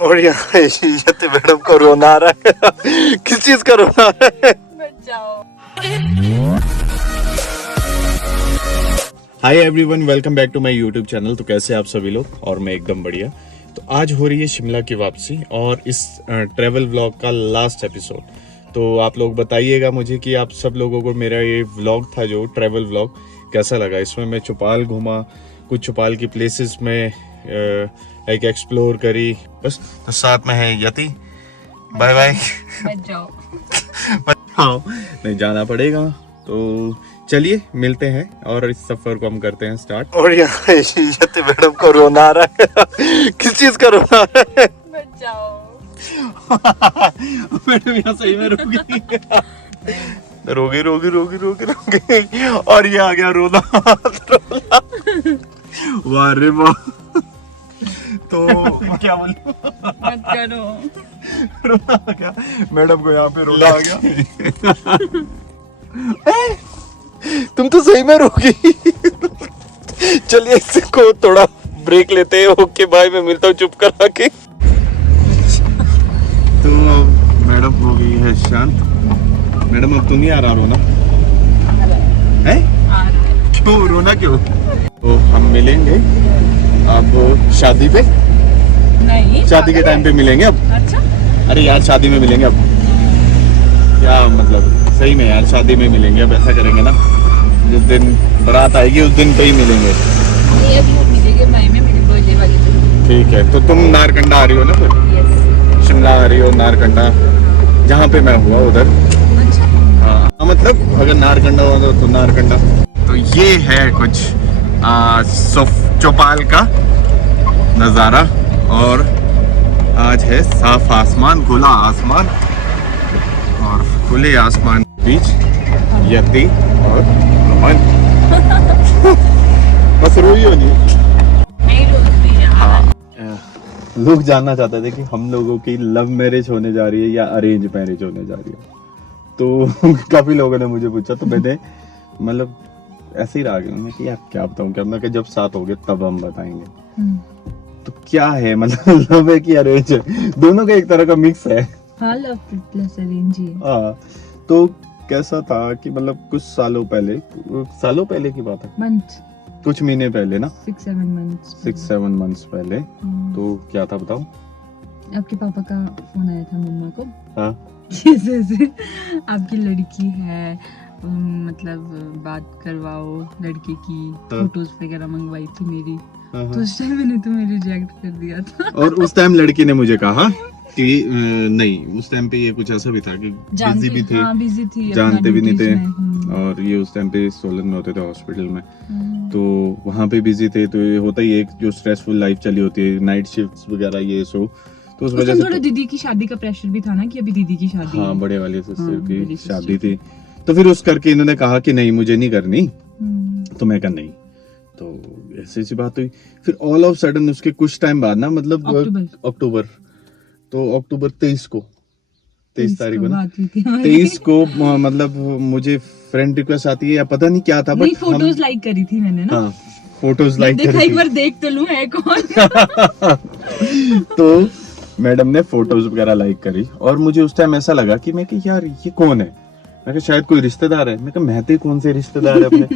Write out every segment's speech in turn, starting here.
और यहाँ यति मैडम को रोना आ रहा है। किस चीज का रोना आ रहा है? Hi everyone, welcome back to my YouTube channel. तो कैसे आप सभी लोग? और मैं एकदम बढ़िया। तो आज हो रही है शिमला की वापसी और इस ट्रैवल व्लॉग का लास्ट एपिसोड। तो आप लोग बताइएगा मुझे कि आप सब लोगों को मेरा ये व्लॉग था जो ट्रैवल व्लॉग कैसा लगा। इसमें मैं चौपाल घूमा, कुछ चौपाल की प्लेसेस में लाइक एक्सप्लोर करी। बस तो साथ में है यति। Bye bye. मत जाओ। हाँ, नहीं जाना पड़ेगा। तो चलिए मिलते हैं और इस सफर को हम करते हैं स्टार्ट। और यहाँ यति मैडम को रोना आ रहा है। किस चीज का रोना आ रहा है? मत जाओ। मैडम यहाँ सही में रोगी रोगी और ये आ गया रोना। वाह रे वाह। तो क्या बोलूं? मत करो। रोना आ गया मैडम को, यहाँ पे रोना आ गया। तुम तो सही में रोगी। चलिए इसको थोड़ा ब्रेक लेते हैं। ओके बाय, मैं मिलता हूँ चुप करा के। तो मैडम हो गई है शांत। मैडम अब तो नहीं आ रहा रोना है? आ रहा है। क्यों रोना क्यों? तो हम मिलेंगे अब शादी पे। नहीं, शादी के टाइम पे मिलेंगे अब। अच्छा, अरे यार शादी में मिलेंगे अब। क्या मतलब, सही में यार शादी में मिलेंगे अब। ऐसा करेंगे ना, जिस दिन बारात आएगी उस दिन पे ही मिलेंगे। ये अभी हम मिलेंगे मई में, मेरे बर्थडे वाले दिन। ठीक है, तो तुम नारकंडा आ रही हो ना फिर? यस। शिमला आ रही हो, नारकंडा जहाँ पे मैं हुआ उधर। अच्छा। हाँ मतलब अगर नारकंडा हुआ तो नारकंडा। तो ये है कुछ चौपाल का नज़ारा। और आज है साफ आसमान, खुला आसमान, और खुले आसमान के बीच यति और अमन। बस रोई हो नहीं। नहीं रोती है। हाँ, लोग जानना चाहते थे कि हम लोगों की लव मैरिज होने जा रही है या अरेंज मैरिज होने जा रही है। तो काफी लोगों ने मुझे पूछा, तो मैंने मतलब ऐसे ही रहा मैं कि यार क्या बताऊं, क्या मैं कि जब साथ हो गए तब हम बताएंगे। तो क्या है मतलब, लव है कि अरेंज है? दोनों का एक तरह का मिक्स है। हाँ, लव प्लस अरेंज ही है। हाँ, तो कैसा था कि मतलब कुछ सालों पहले की बात है, मंथ, कुछ महीने पहले ना, 6-7 मंथ्स पहले। तो क्या था बताओ? आपके पापा का फोन आया था मम्मा को। हाँ, जैसे आपकी लड़की है, मतलब बात करवाओ लड़के की। फोटोज वगैरह मंगवाई थी मेरी। तो उस टाइम मैंने तुम्हें रिजेक्ट कर दिया था। और उस टाइम लड़की ने मुझे कहा कि नहीं, उस टाइम पे ये कुछ ऐसा भी था कि बिजी भी थे। हाँ, बिजी थी, जानते भी नहीं थे। और और ये उस टाइम पे सोलन में होते थे हॉस्पिटल में। तो वहाँ पे बिजी थे। तो ये होता ही है, जो स्ट्रेसफुल लाइफ चली होती है, नाइट शिफ्ट्स वगैरह ये सो। तो उस वजह से थोड़ा दीदी की शादी का प्रेशर भी था ना, कि अभी दीदी की शादी है। हाँ, बड़े वाली सिस्टर बड़ी की सिस्टर शादी थी। तो फिर उस करके इन्होंने कहा कि नहीं मुझे नहीं करनी। तो मैं कहा नहीं। तो ऐसी सी बात हुई। फिर ऑल ऑफ सडन उसके कुछ टाइम बाद ना, मतलब अक्टूबर 23 को, 23 तारीख को ना, 23 को मतलब मुझे फ्रेंड रिक्वेस्ट आती है या पता नहीं क्या था, बट फोटोज लाइक करी थी मैंने ना। हाँ, फोटोज लाइक देखा, करी एक थी। बार देख तो लूं है कौन। तो मैडम ने फोटोज वगैरह लाइक करी और मुझे उस टाइम ऐसा लगा कि मैं कि यार ये कौन है। मैं कहा शायद कोई रिश्तेदार है। मैं कहा महते कौन से रिश्तेदार है अपने।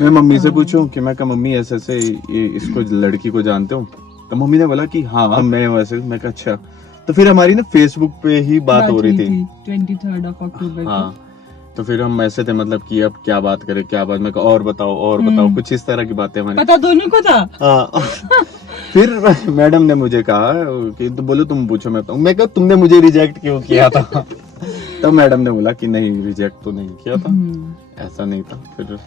मैं मम्मी से पूछूं कि मैं कहा मम्मी ऐसे ऐसे ये इसको लड़की को जानते हो? तो मम्मी ने बोला कि हाँ मैं वैसे। मैं कहा अच्छा। तो फिर हमारी ना फेसबुक पे ही बात हो रही थी 23 अक्टूबर। हाँ, तो फिर हम ऐसे थे मतलब कि अब क्या बात करें, क्या बात। मैं कहा और बताओ कुछ इस तरह की बातें हमारी। पता दोनों को था। हाँ। फिर मैडम ने मुझे कहा कि तो बोलो तुम पूछो मैं बताऊं। मैं कहा तुमने मुझे रिजेक्ट क्यों किया था? तो मैडम ने बोला कि नहीं रिजेक्ट तो नहीं किया था, ऐसा नहीं था। फिर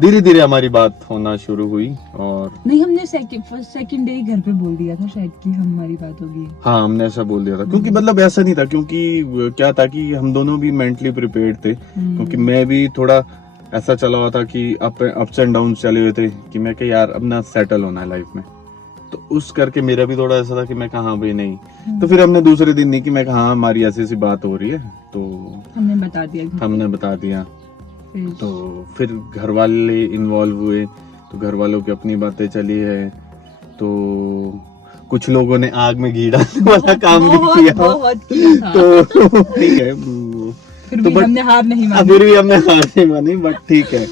धीरे धीरे हमारी बात होना शुरू हुई। और नहीं, हमने सेकंड डे ही घर पे बोल दिया था शायद कि हमारी बात होगी। हाँ, हमने ऐसा बोल दिया था क्योंकि मतलब ऐसा नहीं था, क्योंकि क्या था कि हम दोनों भी मेंटली प्रिपेयर्ड थे। क्योंकि मैं भी थोड़ा ऐसा चला हुआ था कि अप्स एंड डाउन चले हुए थे कि मैं कहा यार अब ना सेटल होना है लाइफ में। तो उस करके मेरा भी थोड़ा ऐसा था कि मैं कहा हाँ भाई नहीं। तो फिर हमने दूसरे दिन नहीं कि मैं कहा हाँ हमारी ऐसी ऐसी बात हो रही है, तो हमने बता दिया। तो फिर घर वाले इन्वॉल्व हुए, तो घर वालों की अपनी बातें चली है। तो कुछ लोगों ने आग में घी डालने वाला काम भी किया, बहुत किया था। तो ठीक है, फिर तो भी but- हमने हार नहीं मानी। फिर भी हमने हार नहीं मानी, बट ठीक है।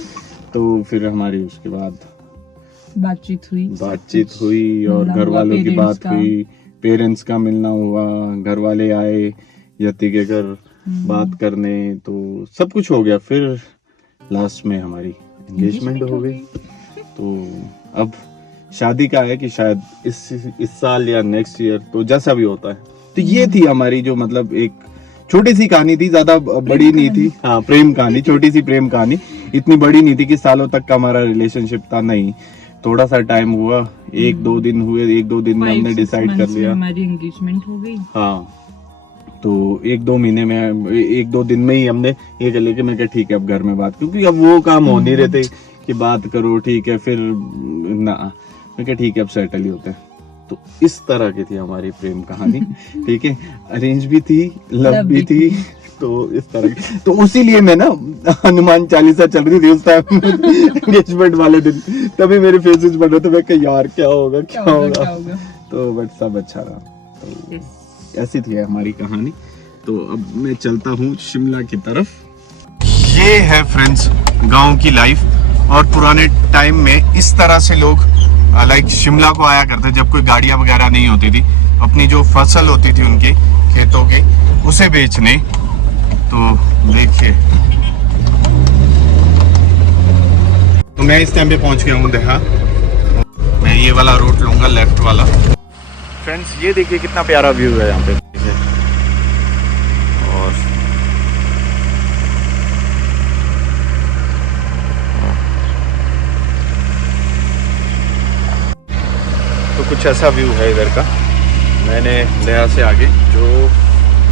तो फिर हमारी उसके बाद बातचीत हुई और मिलना घर हुआ, वालों की parents बात का। हुई, पेरेंट्स का मिलना हुआ, घर वाले आए यति के घर बात करने, तो सब कुछ हो गया। फिर लास्ट में हमारी एंगेजमेंट हो गई। तो अब शादी का है कि शायद इस साल या नेक्स्ट ईयर, तो जैसा भी होता है। तो ये थी हमारी जो मतलब एक छोटी सी कहानी थी, ज्यादा बड़ी नहीं थी। हाँ, प्रेम कहानी, छोटी सी प्रेम कहानी, इतनी बड़ी नहीं थी कि सालों तक का हमारा रिलेशनशिप था, नहीं। थोड़ा सा टाइम हुआ, 1-2 दिन हुए, 1-2 दिन में हमने डिसाइड कर लिया, हमारी एंगेजमेंट हो गई। हाँ। तो 1-2 महीने में, 1-2 दिन में ही हमने ये कर लिया कि मैं क्या ठीक है अब घर में बात, क्योंकि अब वो काम हो नहीं रहे थे कि बात करो, ठीक है, फिर ना, मैं क्या ठीक है अब सेटल ही होते हैं। तो इस तरह की थी हमारी प्रेम कहानी। ठीक है, अरेंज भी थी, लव भी थी, तो इस तरह की। तो उसीलिए मैं ना हनुमान चालीसा चल रही थी उस टाइम एंगेजमेंट वाले दिन, तभी मेरे फेसेस बन रहे थे, मैं क्या यार क्या होगा क्या होगा। तो बट सब अच्छा रहा। तो ऐसी थी हमारी कहानी। तो अब मैं चलता हूँ शिमला की तरफ। ये है फ्रेंड्स गांव की लाइफ, और पुराने टाइम में इस तरह से लोग लाइक शिमला को आया करते, जब कोई गाड़ियां वगैरह नहीं होती थी, अपनी जो फसल होती थी उनके खेतों के, उसे बेचने। तो देखिए, तो मैं इस टाइम पे पहुंच गया हूँ देहा। मैं ये वाला रूट लूंगा, लेफ्ट वाला। फ्रेंड्स ये देखिए कितना प्यारा व्यू है यहाँ पे। और तो कुछ ऐसा व्यू है इधर का। मैंने दया से आगे जो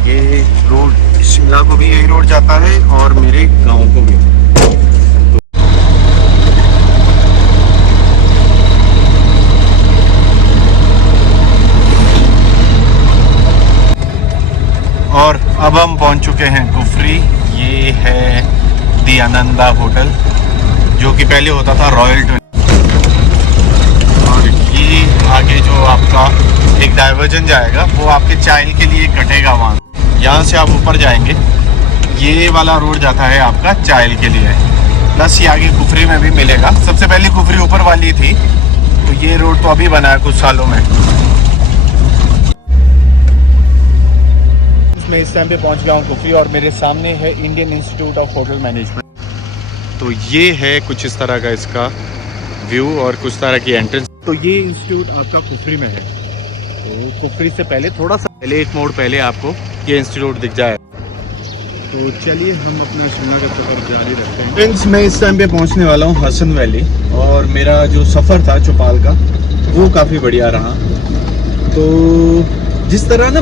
ये रोड, शिमला को भी यही रोड जाता है और मेरे गांव को भी। और अब हम पहुंच चुके हैं कुफरी। ये है दी आनंदा होटल, जो कि पहले होता था रॉयल ट्विन। और ये आगे जो आपका एक डाइवर्जन जाएगा, वो आपके चाइल के लिए कटेगा वहाँ। यहाँ से आप ऊपर जाएंगे, ये वाला रोड जाता है आपका चाइल के लिए। प्लस ये आगे कुफरी में भी मिलेगा। सबसे पहले कुफरी ऊपर वाली थी, तो ये रोड तो अभी बना है कुछ सालों में। मैं इस टाइम पे पहुंच गया हूँ कुफरी, और मेरे सामने है Indian institute of hotel management. तो ये है कुछ इस तरह का इसका व्यू और कुछ तरह की एंट्रेंस। तो ये इंस्टीट्यूट आपका कुफरी में है। तो कुफरी से पहले थोड़ा सा पहले, एक मोड़ पहले आपको ये इंस्टीट्यूट दिख जाए। तो चलिए हम अपना शिमला का सफर जारी रखते हैं। फ्रेंड्स मैं इस टाइम पे पहुंचने वाला हूँ हसन वैली, और मेरा जो सफ़र था चौपाल का वो काफ़ी बढ़िया रहा। तो जिस तरह ना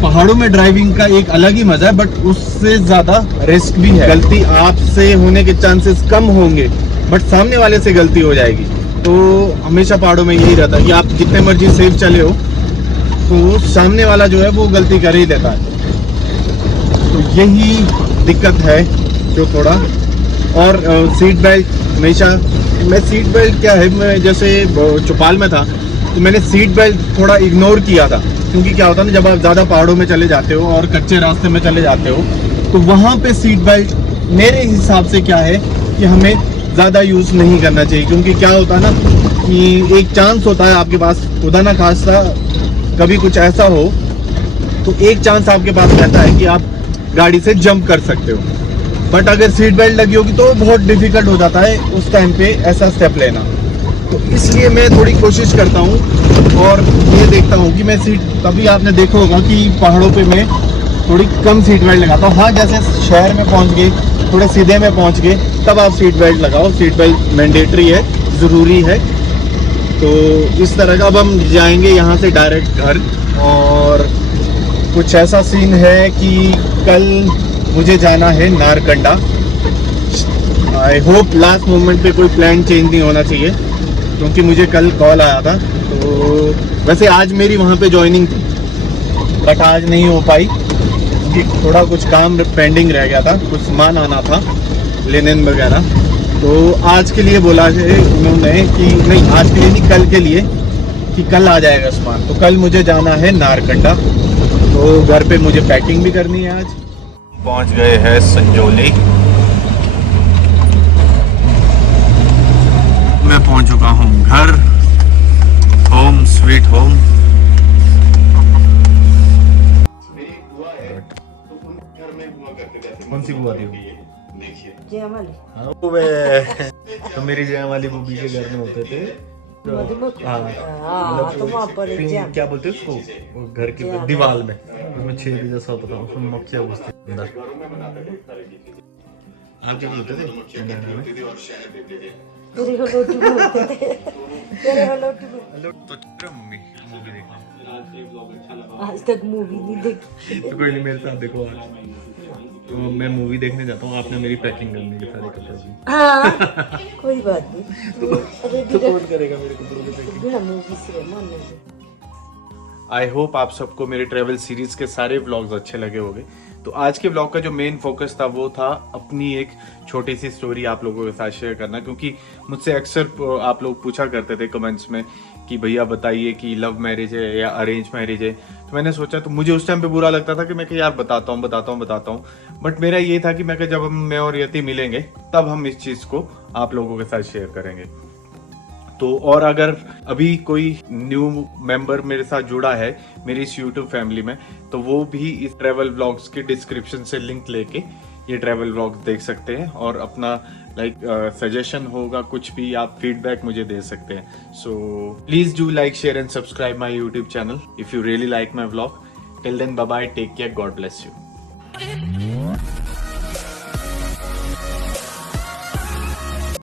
पहाड़ों में ड्राइविंग का एक अलग ही मजा है, बट उससे ज़्यादा रिस्क भी है। गलती आपसे होने के चांसेस कम होंगे, बट सामने वाले से गलती हो जाएगी। तो हमेशा पहाड़ों में यही रहता है कि आप जितने मर्जी सेफ चले हो, तो सामने वाला जो है वो गलती कर ही लेता है। तो यही दिक्कत है जो थोड़ा। और सीट बेल्ट हमेशा, मैं सीट बेल्ट क्या है, मैं जैसे चौपाल में था तो मैंने सीट बेल्ट थोड़ा इग्नोर किया था, क्योंकि क्या होता है ना, जब आप ज़्यादा पहाड़ों में चले जाते हो और कच्चे रास्ते में चले जाते हो, तो वहाँ पे सीट बेल्ट मेरे हिसाब से क्या है कि हमें ज़्यादा यूज़ नहीं करना चाहिए। क्योंकि क्या होता है ना कि एक चांस होता है आपके पास, खुदा ना खास्ता कभी कुछ ऐसा हो, तो एक चांस आपके पास रहता है कि आप गाड़ी से जंप कर सकते हो। बट अगर सीट बेल्ट लगी होगी तो बहुत डिफिकल्ट हो जाता है उस टाइम पे ऐसा स्टेप लेना। तो इसलिए मैं थोड़ी कोशिश करता हूँ और ये देखता हूँ कि मैं सीट, तभी आपने देखा होगा कि पहाड़ों पे मैं थोड़ी कम सीट बेल्ट लगाता हूँ। हाँ, जैसे शहर में पहुँच गए, थोड़े सीधे में पहुँच गए, तब आप सीट बेल्ट लगाओ। सीट बेल्ट मैंडेटरी है, ज़रूरी है। तो इस तरह का अब हम जाएंगे यहाँ से डायरेक्ट घर। और कुछ ऐसा सीन है कि कल मुझे जाना है Narkanda. I hope last moment पे कोई प्लान चेंज नहीं होना चाहिए, क्योंकि मुझे कल कॉल आया था। तो वैसे आज मेरी वहाँ पे ज्वाइनिंग थी, बट आज नहीं हो पाई क्योंकि थोड़ा कुछ काम पेंडिंग रह गया था, कुछ सामान आना था, लिनन वगैरह। तो आज के लिए बोला है उन्होंने कि नहीं, आज के लिए नहीं, कल के लिए कि कल आ जाएगा सामान। तो कल मुझे जाना है नारकंडा, तो घर पे मुझे पैकिंग भी करनी है आज। पहुंच गए हैं संजौली। मैं पहुंच चुका हूं घर, होम स्वीट होम। कौन सी बुआ थी वो? तो मेरी जयमाली बूबी के घर में होते थे। क्या बोलते हैं उसको, वो घर की दीवार में, उसमें छेद जैसा होता था, उसमें मक्खियाँ घुसती थी अंदर। आप क्या बोलते थे? तो मम्मी मूवी देखना, आज तक मूवी नहीं देखी। तो कोई नहीं, मेरे साथ देखो आज। तो मैं मूवी देखने जाता हूँ, आपने मेरी पैकिंग करनी है सारे कपड़ों की। हाँ कोई बात नहीं। तो कौन करेगा मेरे कपड़ों की पैकिंग? बिना मूवी से मन नहीं। आई होप आप सबको मेरे ट्रेवल सीरीज के सारे व्लॉग्स अच्छे लगे होंगे। तो आज के व्लॉग का जो मेन फोकस था वो था अपनी एक छोटी सी स्टोरी आप लोगों के साथ शेयर करना, क्योंकि मुझसे अक्सर आप लोग पूछा करते थे कमेंट्स में कि भैया बताइए कि लव मैरिज है या अरेंज मैरिज है। तो मैंने सोचा, तो मुझे उस टाइम पे बुरा लगता था कि मैं यार बताता हूँ, बट मेरा ये था कि मैं जब मैं और यति मिलेंगे तब हम इस चीज को आप लोगों के साथ शेयर करेंगे। तो और अगर अभी कोई न्यू मेंबर मेरे साथ जुड़ा है मेरी इस YouTube फैमिली में, तो वो भी इस ट्रैवल व्लॉग्स के डिस्क्रिप्शन से लिंक लेके ये ट्रैवल व्लॉग्स देख सकते हैं और अपना सजेशन होगा, कुछ भी आप फीडबैक मुझे दे सकते हैं। So please do like, share and subscribe my YouTube channel if you really like my vlog. Till then bye bye, take care, God bless you.